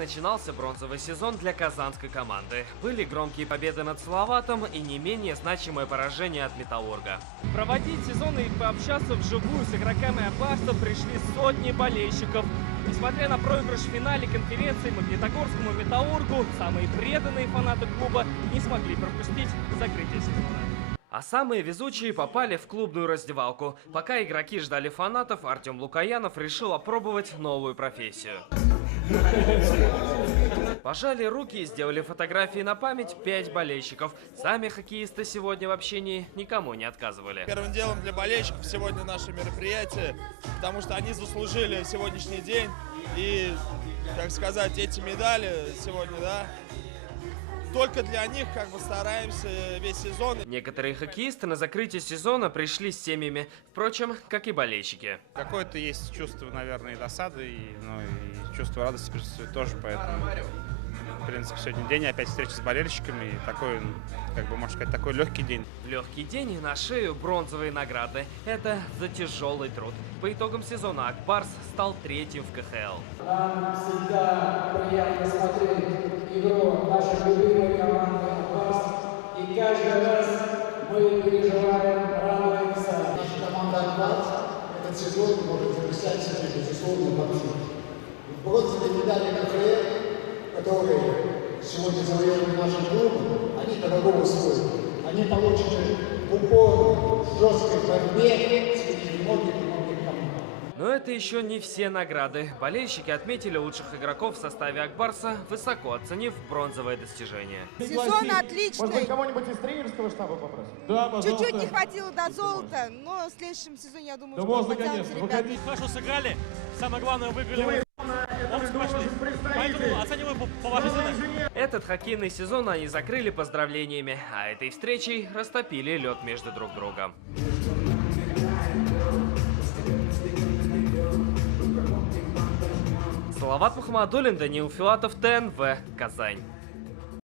начинался бронзовый сезон для казанской команды. Были громкие победы над Салаватом и не менее значимое поражение от Металлурга. Проводить сезон и пообщаться вживую с игроками Абарса пришли сотни болельщиков. Несмотря на проигрыш в финале конференции Магнитогорскому Металлургу, самые преданные фанаты клуба не смогли пропустить закрытие сезона. А самые везучие попали в клубную раздевалку. Пока игроки ждали фанатов, Артем Лукаянов решил опробовать новую профессию. Пожали руки и сделали фотографии на память 5 болельщиков. Сами хоккеисты сегодня в общении никому не отказывали. Первым делом для болельщиков сегодня наше мероприятие, потому что они заслужили сегодняшний день. И, как сказать, эти медали сегодня, да, только для них как бы стараемся весь сезон. Некоторые хоккеисты на закрытие сезона пришли с семьями, впрочем, как и болельщики. Какое-то есть чувство, наверное, и досады, и чувство радости присутствует тоже, поэтому, в принципе, сегодня день опять встречи с болельщиками, и такой, как бы, можно сказать, такой легкий день. Легкий день на шею бронзовые награды. Это за тяжелый труд. По итогам сезона Ак Барс стал третьим в КХЛ. Нам всегда приятно смотреть игру нашей любимой команды Ак Барс. И каждый раз мы переживаем, радуемся. Наша команда Ак Барс этот сезон может записать себе безусловно победу. Бронзовые медали КХЛ, которые сегодня завоевали нашим клубом, они дорогого стоят. Они получены в упорной, жесткой борьбе среди многих команд. Но это еще не все награды. Болельщики отметили лучших игроков в составе Ак Барса, высоко оценив бронзовое достижение. Сезон отличный. Может быть, кого-нибудь из тренерского штаба попросим? Да, пожалуйста. Чуть-чуть не хватило до золота, но в следующем сезоне, я думаю, Да что можно, потянутся конечно. ребята. Хорошо сыграли, самое главное выиграли. Поэтому оцениваю положительно. Этот хоккейный сезон они закрыли поздравлениями, а этой встречей растопили лед между друг другом. Салават Мухаммадуллин, Даниил Филатов, ТНВ, Казань.